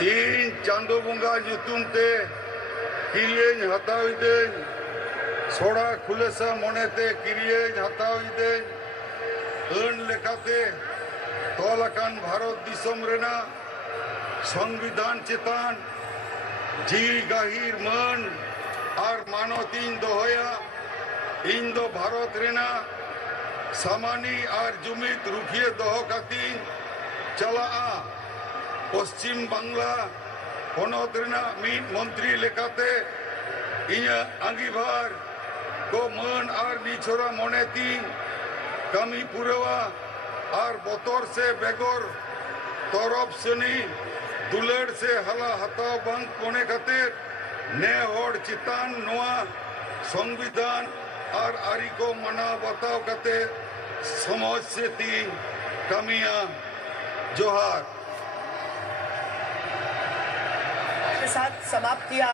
इन चांदो बंगा ᱧᱩᱛᱩᱢ ᱛᱮ ᱠᱤᱨᱤᱭᱟᱹᱧ ᱦᱟᱛᱟᱣ ᱤᱫᱟᱹᱧ ᱥᱚᱲᱟ ᱠᱷᱩᱞᱟᱹᱥᱟ ᱢᱚᱱᱮᱛᱮ ᱠᱤᱨᱤᱭᱟᱹᱧ ᱦᱟᱛᱟᱣ ᱤᱫᱟᱹᱧ ᱟᱹᱱ ᱞᱮᱠᱟᱛᱮ ᱛᱚᱞ ᱟᱠᱟᱱ ᱵᱷᱟᱨᱚᱛ ᱫᱤᱥᱚᱢ ᱨᱮᱱᱟᱜ संविधान चेतान जीवी गाहिर मान और मानत इन दोहया इन दो भारत रेना सामानी और जुमित रुखिए दोहो कातीन चला पश्चिम बांग्ला पनत रेना मीत मंत्री लेकाते इया आंगीभार को मान और निछोरा मने तीन कमी पुरवा और बतर से बेगर तरफ सनी दुलड़ से हला हताव बंद कोने खातिर ने होड़ चितान नोआ संविधान और आरी को मना बताव कते समाज से तीन कमियां जोहार के साथ समाप्त किया।